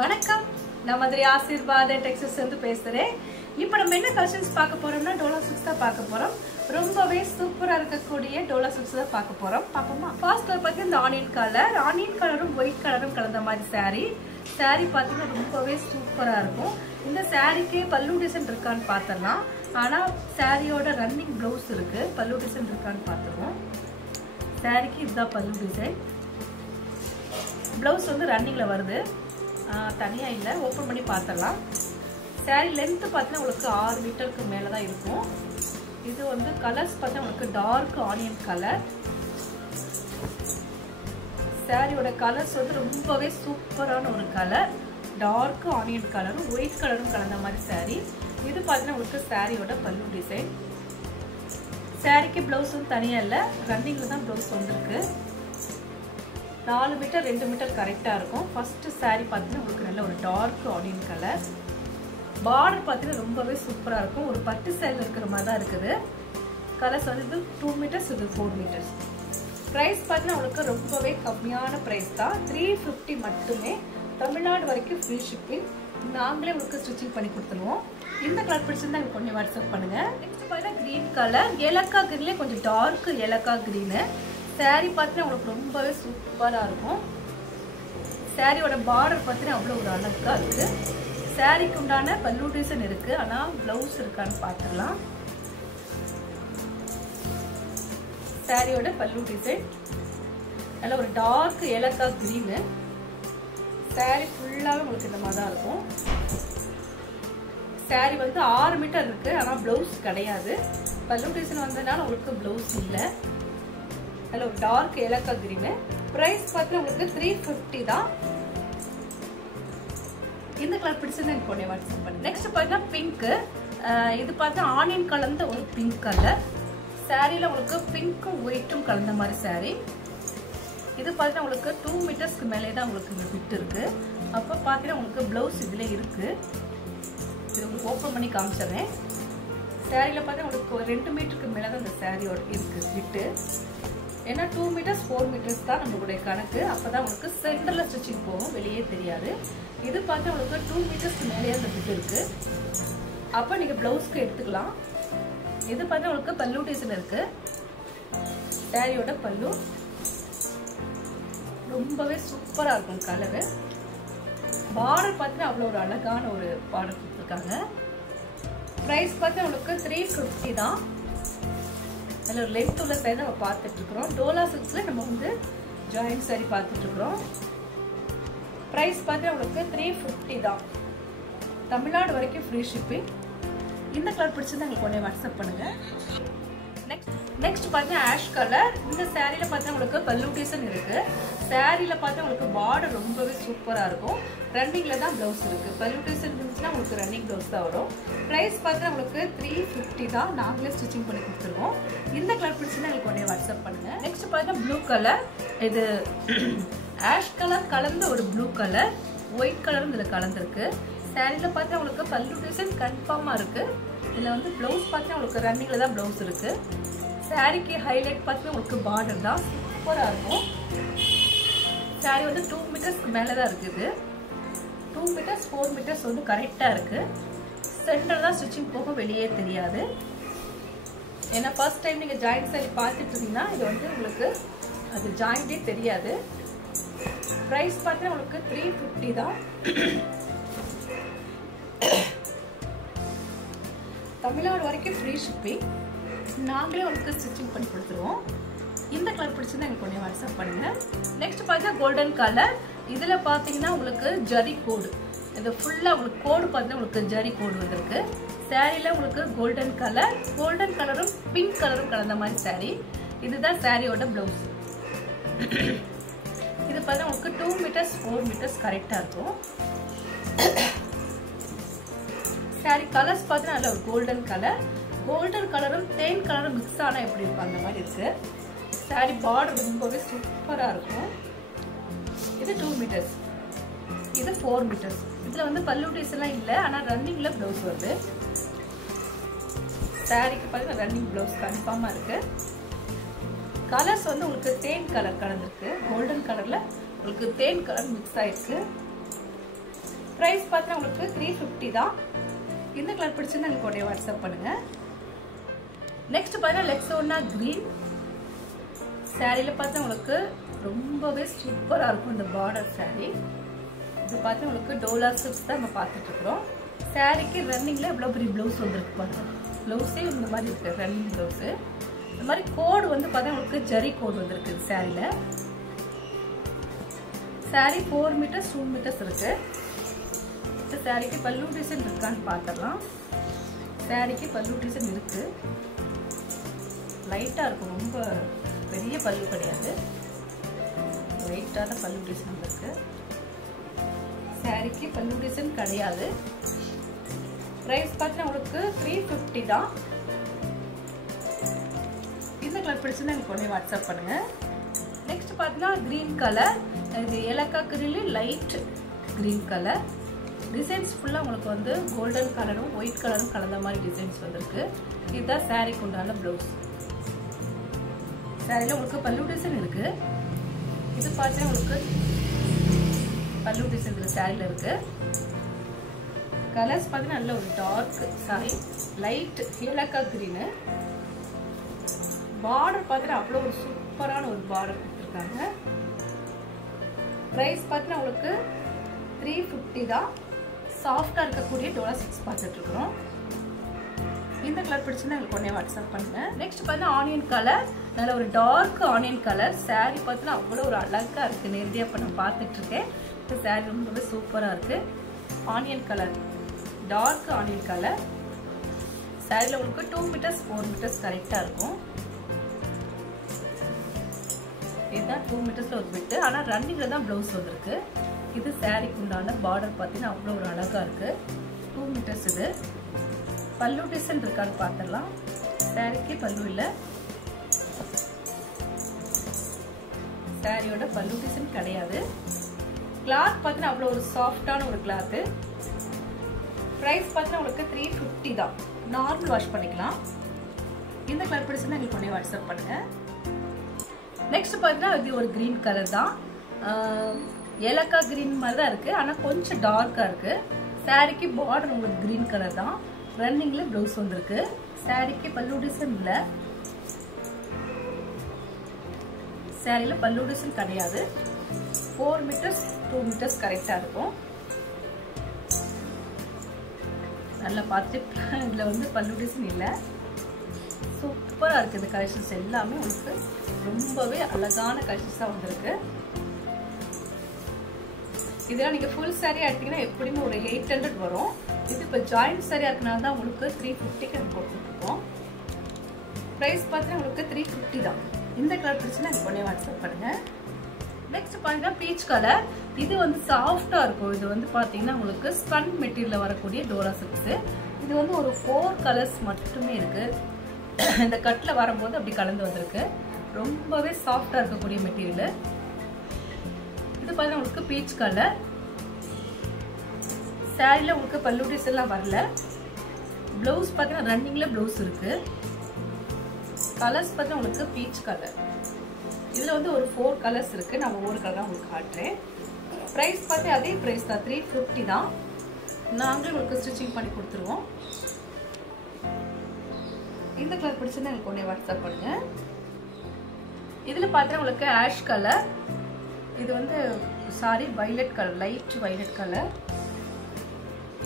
வணக்கம், நான் மதுரை ஆசீர்வாத டெக்ஸ்டைல்ஸ் இருந்து பேசுறேன். இப்போ நம்ம என்ன கலெக்ஷன்ஸ் பார்க்க போறோம்னா டோலா சில்க்ஸ் தான் பார்க்க போறோம். ரொம்பவே சூப்பரா இருக்கக்கூடிய டோலா சில்க்ஸ் தான் பார்க்க போறோம். பாப்போமா? ஃபர்ஸ்ட் கலர் பார்த்து இந்த ஆனியன் கலரும் ஒயிட் கலரும் கலந்த மாதிரி saree பார்த்தீங்கன்னா ரொம்பவே சூப்பரா இருக்கும். இந்த சாரிக்கே பல்லு டிசைன் இருக்கான்னு பார்த்தலாம். ஆனா சாரியோட ரன்னிங் ப்ளவுஸ் இருக்கு. பல்லு டிசைன் இருக்கான்னு பார்த்துருவோம். சாரிக்கு இதுதான் பல்லு டிசைன். ப்ளவுஸ் வந்து ரன்னிங்ல வருது, தனியா இல்ல. ஓபன் பண்ணி பார்த்தலாம். saree லென்த் பார்த்தீங்கன்னா உங்களுக்கு 6 மீட்டருக்கு மேல தான் இருக்கும். இது வந்து கலர்ஸ் பார்த்தா உங்களுக்கு டார்க் ஆனியன் கலர். சாரியோட கலர்ஸ் வந்து ரொம்பவே சூப்பரான ஒரு கலர். டார்க் ஆனியன் கலரும் ஒயிட் கலரும் கலந்த மாதிரி saree. இது பார்த்தீங்கன்னா உங்களுக்கு சாரியோட பல்லு டிசைன். சாரிக்கு ப்ளவுஸ் வந்து தனியா இல்ல, ரன்னிங்ல தான் ப்ளவுஸ் வந்திருக்கு. 4 மீட்டர் 2 மீட்டர் கரெக்டா இருக்கும். ஃபர்ஸ்ட் saree பார்த்தீங்கன்னா உங்களுக்கு நல்ல ஒரு டார்க் ஆனியன் கலர். பார்டர் பார்த்தீங்கன்னா ரொம்பவே சூப்பரா இருக்கும். ஒரு பட்டு சேரில் இருக்கிற மாதிரி தான் இருக்குது. கலர்ஸ் வந்து இது 2 மீட்டர்ஸ், இது 4 மீட்டர்ஸ். பிரைஸ் பார்த்தீங்கன்னா உங்களுக்கு ரொம்பவே கம்மியான பிரைஸ் தான். 350 மட்டுமே. தமிழ்நாடு வரைக்கும் ஃப்ரீ ஷிப்பிங். நாங்களே உங்களுக்கு ஸ்டிச்சிங் பண்ணி கொடுத்துருவோம். இந்த கலர் பிடிச்சிருந்தா எனக்கு கொஞ்சம் வாட்ஸ்அப் பண்ணுங்க. நெக்ஸ்ட் பார்த்தீங்கன்னா கிரீன் கலர். ஏலக்காய் கிரீன்லேயே கொஞ்சம் டார்க் ஏலக்காய் கிரீனு. சாரி பார்த்தீங்கன்னா உங்களுக்கு ரொம்பவே சூப்பராக இருக்கும். சாரியோட பார்டர் பார்த்தீங்கன்னா அவ்வளோ ஒரு அழகாக இருக்குது. சாரிக்கு உண்டான பல்லு டிசைன் இருக்குது, ஆனால் ப்ளவுஸ் இருக்கான்னு பார்த்துக்கலாம். சாரியோட பல்லு டிசைன் நல்ல ஒரு டார்க் ஏலக்காய் கிரீனு. சாரி ஃபுல்லாகவே உங்களுக்கு இந்த மாதிரி தான் இருக்கும். சாரி வந்து 6 மீட்டர் இருக்குது, ஆனால் ப்ளவுஸ் கிடையாது. பல்லு டிசைன் வந்ததுனால உங்களுக்கு ப்ளவுஸ் இல்லை. நல்ல ஒரு டார்க் ஏலக்காய் கிரீனு. பிரைஸ் பார்த்தீங்கன்னா உங்களுக்கு 350 தான். இந்த கலர் பிடிச்சிருந்தா எனக்கு உடனே வாட்ஸ்அப் பண்ணு. நெக்ஸ்ட் பார்த்தீங்கன்னா பிங்க். இது பார்த்தா ஆனியன் கலந்த ஒரு பிங்க் கலர். சாரியில் உங்களுக்கு பிங்க்கும் ஒயிட்டும் கலந்த மாதிரி சாரி. இது பார்த்தீங்கன்னா உங்களுக்கு 2 மீட்டர்ஸ்க்கு மேலே தான் உங்களுக்கு இங்கே ஃபிட் இருக்கு. அப்போ பார்த்தீங்கன்னா உங்களுக்கு ப்ளவுஸ் இதில் இருக்கு. இது உங்களுக்கு ஓப்பன் பண்ணி காமிச்சிடுறேன். சாரியில் பார்த்தீங்கன்னா உங்களுக்கு 2 மீட்டருக்கு மேலே தான் இந்த சாரியோட இருக்கு ஃபிட்டு. ஏன்னா 2 மீட்டர்ஸ் 4 மீட்டர்ஸ் தான் நம்மளுடைய கணக்கு. அப்பதான் உங்களுக்கு சென்டர்ல ஸ்டிச்சிங் போகும், வெளியே தெரியாது. இது பார்த்தா உங்களுக்கு 2 மீட்டர்ஸ்க்கு மேலேயே அந்த ஃபிட் இருக்கு. அப்போ நீங்க பிளவுஸ்க்கு எடுத்துக்கலாம். இது பார்த்தா உங்களுக்கு பல்லு டிசைன் இருக்கு. சாரியோட பல்லு ரொம்பவே சூப்பரா இருக்கும் கலரு. பார்டர் பார்த்தா அவ்வளோ ஒரு அழகான ஒரு பார்டர் கொடுத்துருக்காங்க. பிரைஸ் பார்த்தா உங்களுக்கு 350 தான். அதில் ஒரு லென்த் உள்ள சாரி நம்ம பார்த்துட்டு இருக்கிறோம். டோலா சில்க்ஸில் நம்ம வந்து ஜாயிண்ட் சாரி பார்த்துட்டு இருக்கிறோம். ப்ரைஸ் பார்த்தா உங்களுக்கு 350 தான். தமிழ்நாடு வரைக்கும் ஃப்ரீ ஷிப்பிங். இந்த கலர் பிடிச்சிருந்தா உங்களுக்கு உடனே வாட்ஸ்அப் பண்ணுங்க. நெக்ஸ்ட் பார்த்தீங்கன்னா ஆஷ் கலர். இந்த சாரியில் பார்த்தா உங்களுக்கு பல்லு டிசைன் இருக்கு. சாரியில் பார்த்தா உங்களுக்கு பார்டர் ரொம்பவே சூப்பராக இருக்கும். ரன்னிங்கில் தான் ப்ளவுஸ் இருக்கு. பல்லு டிசைன் இருந்துச்சுன்னா உங்களுக்கு ரன்னிங் ப்ளவுஸ் தான் வரும். ப்ரைஸ் பார்த்தா உங்களுக்கு 350 தான். நாங்களே ஸ்டிச்சிங் பண்ணி கொடுத்துருவோம். இந்த கலர் பிடிச்சிருந்தா உங்களுக்கு உடனே வாட்ஸ்அப் பண்ணுங்க. நெக்ஸ்ட் பார்த்தீங்கன்னா ப்ளூ கலர். இது ஆஷ் கலர் கலந்த ஒரு ப்ளூ கலர். ஒயிட் கலரும் இதில் கலந்துருக்கு. சாரியில் பார்த்தா உங்களுக்கு பல்லு டிசைன் கன்ஃபார்மாக இருக்கு. இதில் வந்து ப்ளவுஸ் பார்த்தா உங்களுக்கு ரன்னிங்கில் தான் ப்ளவுஸ் இருக்கு. சாரிக்கு ஹைலைட் பார்த்தீங்கன்னா உங்களுக்கு பார்டர் தான் சூப்பராக இருக்கும். சாரி வந்து 2 மீட்டர்ஸ்க்கு மேலே தான் இருக்குது. 2 மீட்டர்ஸ் 4 மீட்டர்ஸ் வந்து கரெக்டாக இருக்கு. சென்டர் தான் ஸ்டிச்சிங் போக வெளியே தெரியாது. ஏன்னா ஃபர்ஸ்ட் டைம் நீங்கள் ஜாயிண்ட் சாரி பார்த்துட்டு இருந்தீங்கன்னா இது வந்து உங்களுக்கு அது ஜாயிண்டே தெரியாது. ப்ரைஸ் பார்த்தீங்கன்னா உங்களுக்கு 350 தான். தமிழ்நாடு வரைக்கும் ஃப்ரீ ஷிப்பிங். நாங்களே உங்களுக்கு ஸ்டிச்சிங் பண்ணி கொடுத்துருவோம். இந்த கலர் பிடிச்சிருந்தா எனக்கு உடனே வாட்ஸ்அப் பண்ணுங்க. நெக்ஸ்ட் பார்த்தீங்கன்னா கோல்டன் கலர். இதில் பார்த்தீங்கன்னா உங்களுக்கு ஜரி கோடு. இது ஃபுல்லாக உங்களுக்கு கோடு பார்த்தீங்கன்னா உங்களுக்கு ஜரி கோடு வந்திருக்கு. சாரியில் உங்களுக்கு கோல்டன் கலரும் பிங்க் கலரும் கலந்த மாதிரி சாரி. இதுதான் சாரியோட ப்ளவுஸ். இது பார்த்தா உங்களுக்கு 2 மீட்டர்ஸ் 4 மீட்டர்ஸ் கரெக்டாக இருக்கும். சாரி கலர்ஸ் பார்த்தீங்கன்னா நல்ல ஒரு கோல்டன் கலரும் தேன் கலரும் மிக்ஸ் ஆனால் எப்படி இருக்கும் அந்த மாதிரி இருக்கு. சாரி பார்டர் ரொம்பவே சூப்பராக இருக்கும். இது 2 மீட்டர்ஸ், இது 4 மீட்டர்ஸ். இதில் வந்து பல்லு டிசைன்லாம் இல்லை, ஆனால் ரன்னிங்கில் ப்ளவுஸ் வருது. சாரிக்கு பார்த்தீங்கன்னா ரன்னிங் ப்ளவுஸ் கன்ஃபார்மாக இருக்கு. கலர்ஸ் வந்து உங்களுக்கு தேன் கலர் கலந்துருக்கு. கோல்டன் கலரில் உங்களுக்கு தேன் கலர் மிக்ஸ் ஆயிருக்கு. பிரைஸ் பார்த்தா உங்களுக்கு 350 தான். இந்த கலர் பிடிச்சிருந்தா எனக்கு உடனே வாட்ஸ்அப் பண்ணுங்க. நெக்ஸ்ட் பார்த்தா லெக்ஸோனா கிரீன் சாரியில பார்த்தா உங்களுக்கு ரொம்பவே சூப்பரா இருக்கும் இந்த பார்டர் சாரி. இது பார்த்தா உங்களுக்கு டோலா சில்க்ஸ் தான் நம்ம பார்த்துட்டு இருக்கிறோம். சாரிக்கு ரன்னிங்ல எவ்வளவு பெரிய பிளவுஸ் வந்திருக்கு பாருங்க. பிளவுஸே இந்த மாதிரி இருக்கு, ரன்னிங் பிளவுஸ். இந்த மாதிரி கோடு வந்து பார்த்தா உங்களுக்கு ஜரி கோடு வந்திருக்கு சாரியில. சாரி 4 மீட்டர்ஸ் 2 மீட்டர்ஸ் இருக்கு. இந்த சாரிக்கு பல்லு டிசைன் இருக்கான்னு பார்த்துடலாம். சாரிக்கு பல்லு டிசைன் இருக்கு. லைட்டா இருக்கும், ரொம்ப பெரிய பல்லு கிடையாது. லைட்டா தான் பல்லு டிசைன் இருக்கு. சாரிக்கு பல்லு டிசைன் கிடையாது. பிரைஸ் பார்த்தா உங்களுக்கு 350 தான். இந்த கலர் பிடிச்சிருந்தா எனக்கு உடனே வாட்ஸ்அப் பண்ணுங்க. நெக்ஸ்ட் பார்த்தீங்கன்னா கிரீன் கலர். இது ஏலக்காய் green light green colour. Designs ஃபுல்லாக உங்களுக்கு வந்து கோல்டன் கலரும் ஒயிட் கலரும் கலந்த மாதிரி டிசைன்ஸ் வந்திருக்கு. இதுதான் சாரிக்கு உண்டான பிளவுஸ். சாரியில் உங்களுக்கு பல்லு டிசைன் இருக்கு. இது பார்த்தா உங்களுக்கு பல்லு டிசைன் இருக்கு, சாரியில் இருக்கு. கலர்ஸ் பார்த்தீங்கன்னா நல்ல ஒரு டார்க் சாரி லைட் ஏலக்காய் கிரீனு. பார்டர் பார்த்தீங்கன்னா அவ்வளோ ஒரு சூப்பரான ஒரு பார்டர் கொடுத்துருக்காங்க. பிரைஸ் பார்த்தீங்கன்னா உங்களுக்கு 350 தான். சாஃப்டா இருக்கக்கூடிய டோலா சில்க்ஸ் பார்த்துட்டு இருக்கிறோம். இந்த கலர் பிடிச்சிருந்தா உங்களுக்கு உடனே வாட்ஸ்அப் பண்ணுங்க. நெக்ஸ்ட் பார்த்தீங்கன்னா ஆனியன் கலர், நல்ல ஒரு டார்க் ஆனியன் கலர். சாரி பார்த்தீங்கன்னா அவ்வளோ ஒரு அழகா இருக்கு. நேரடியாக இப்போ நான் பார்த்துட்டு இருக்கேன். இந்த சாரி ரொம்பவே சூப்பரா இருக்கு. Onion colour, dark onion colour. சாரியில் உங்களுக்கு 2 மீட்டர்ஸ் 4 மீட்டர்ஸ் கரெக்டா இருக்கும். இதுதான் 2 மீட்டர்ஸ்ல ஒரு பிட்டு. ஆனா ரன்னிங்ல தான் பிளவுஸ் வந்திருக்கு. இது சாரிக்கு உண்டான பார்டர் பார்த்தீங்கன்னா அவ்வளோ ஒரு அழகா இருக்கு. 2 மீட்டர்ஸ். இது பல்லு டிசைன் இருக்கான்னு பார்த்துடலாம். சாரிக்கு பல்லு இல்லை. சாரியோட பல்லு டிசைன் கிடையாது. கிளாத் பார்த்தீங்கன்னா அவ்வளோ ஒரு சாஃப்டான ஒரு கிளாத்து. பிரைஸ் பார்த்தீங்கன்னா உங்களுக்கு 350 தான். நார்மல் வாஷ் பண்ணிக்கலாம். இந்த கலர் பிடிச்சிருந்தா எங்களுக்கு உடனே வாட்ஸ்அப் பண்ணுங்க. நெக்ஸ்ட் பார்த்தீங்கன்னா இது ஒரு கிரீன் கலர் தான். ஏலக்காய் கிரீன் மாதிரி தான் இருக்கு, ஆனால் கொஞ்சம் டார்க்கா இருக்கு. சாரிக்கு பார்டர் உங்களுக்கு கிரீன் கலர் தான். ரன்னிங்ல பிளவுஸ் வந்திருக்கு. சாரிக்கு பல்லு டிசைன் இல்லை. சாரியில பல்லு டிசைன் கிடையாது. 4 மீட்டர்ஸ் 2 மீட்டர்ஸ் கரெக்டா இருக்கும். நல்லா பார்த்துட்டு இதுல வந்து பல்லு டிசைன் இல்லை. சூப்பரா இருக்கு. இந்த கலெக்ஷன்ஸ் எல்லாமே உங்களுக்கு ரொம்பவே அழகான கலெக்ஷன்ஸா வந்திருக்கு. இதெல்லாம் நீங்க ஃபுல் சாரியா எடுத்தீங்கன்னா எப்படியுமே ஒரு 800 வரும். இது இப்போ ஜாயிண்ட் சாரியா இருக்கனால தான் உங்களுக்கு 350க்கு நம்ம கொடுத்துருக்கோம். பிரைஸ் பார்த்தீங்கன்னா உங்களுக்கு 350 தான். இந்த கலர் பிடிச்சுன்னா எனக்கு உடனே வாட்ஸ்அப் பண்ணுங்க. நெக்ஸ்ட் பார்த்தீங்கன்னா பீச் கலர். இது வந்து சாஃப்டா இருக்கும். இது வந்து பார்த்தீங்கன்னா உங்களுக்கு ஸ்பன் மெட்டீரியல்ல வரக்கூடிய டோலா சில்க்ஸ். இது வந்து ஒரு 4 கலர்ஸ் மட்டுமே இருக்கு. இந்த கட்ல வரும்போது அப்படி கலந்து வந்திருக்கு. ரொம்பவே சாஃப்டா இருக்கக்கூடிய மெட்டீரியல். இது பார்த்தீங்கன்னா உங்களுக்கு பீச் கலர். சாரியில உங்களுக்கு பல்லு டிசைன் எல்லாம் வரல. பிளவுஸ் பார்த்தீங்கன்னா ரன்னிங்ல பிளவுஸ் இருக்கு. கலர்ஸ் பார்த்தீங்கன்னா உங்களுக்கு பீச் கலர். இதுல வந்து ஒரு 4 கலர்ஸ் இருக்கு. நான் ஒவ்வொரு கலரா உங்களுக்கு காட்டுறேன். பிரைஸ் பார்த்தா அதே பிரைஸ் தான், 350 தான். நாங்களே உங்களுக்கு ஸ்டிச்சிங் பண்ணி கொடுத்துருவோம். இந்த கலர் பிடிச்சிருந்தா எனக்கு உடனே வாட்ஸ்அப் பண்ணுங்க. இதுல பார்த்தா உங்களுக்கு ஆஷ் கலர். இது வந்து sorry violet colour, light violet colour.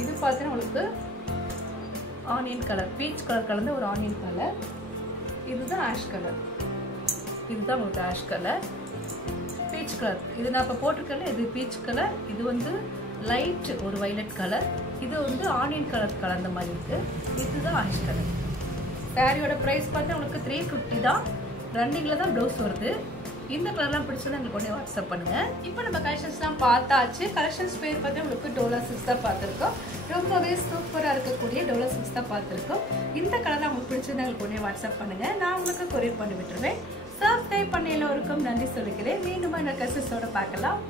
இது பார்த்தா உங்களுக்கு ஆனியன் கலர், பீச் கலர் கலந்த ஒரு ஆனியன் கலர். இதுதான் ஆஷ் கலர். இதுதான் உங்களுக்கு ஆஷ் கலர். பீச் கலர் இது நான் இப்போ போட்டிருக்கேன்ல, இது பீச் கலர். இது வந்து லைட் ஒரு வயலட் கலர். இது வந்து ஆனியன் கலர் கலந்த மாதிரி இருக்கு. இதுதான் ஆஷ் கலர். சாரியோட பிரைஸ் பார்த்தா உங்களுக்கு 350 தான். ரன்னிங்ல தான் பிளவுஸ் வருது. இந்த கலர்லாம் பிடிச்சதா உங்களுக்கு உடனே வாட்ஸ்அப் பண்ணுங்க. இப்போ நம்ம கலெக்ஷன்ஸ்லாம் பார்த்தாச்சு. கலெக்ஷன்ஸ் பேர் பார்த்தா உங்களுக்கு டோலா சில்க்ஸ் தான் பார்த்துருக்கோம். ரொம்பவே சூப்பராக இருக்கக்கூடிய டோலா சில்க்ஸ் தான் பார்த்துருக்கோம். இந்த கலர்லாம் உங்களுக்கு பிடிச்சதா உங்களுக்கு உடனே வாட்ஸ்அப் பண்ணுங்க. நான் உங்களுக்கு கொரியர் பண்ணி விட்டுருவேன். சப்ஸ்கிரைப் பண்ண எல்லோருக்கும் நன்றி சொல்லிக்கிறேன். மீண்டும் என்ன கலெக்ஷன்ஸோட பார்க்கலாம்.